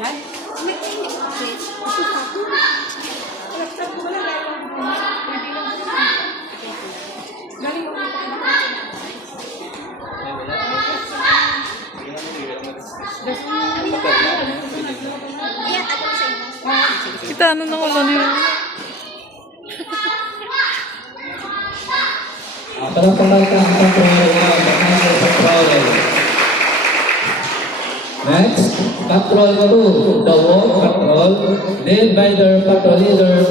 Kita ano na wala na yun. Palakpakan ang patrol. Next, Patrol 2, the Walk Patrol, led by their patrol leader,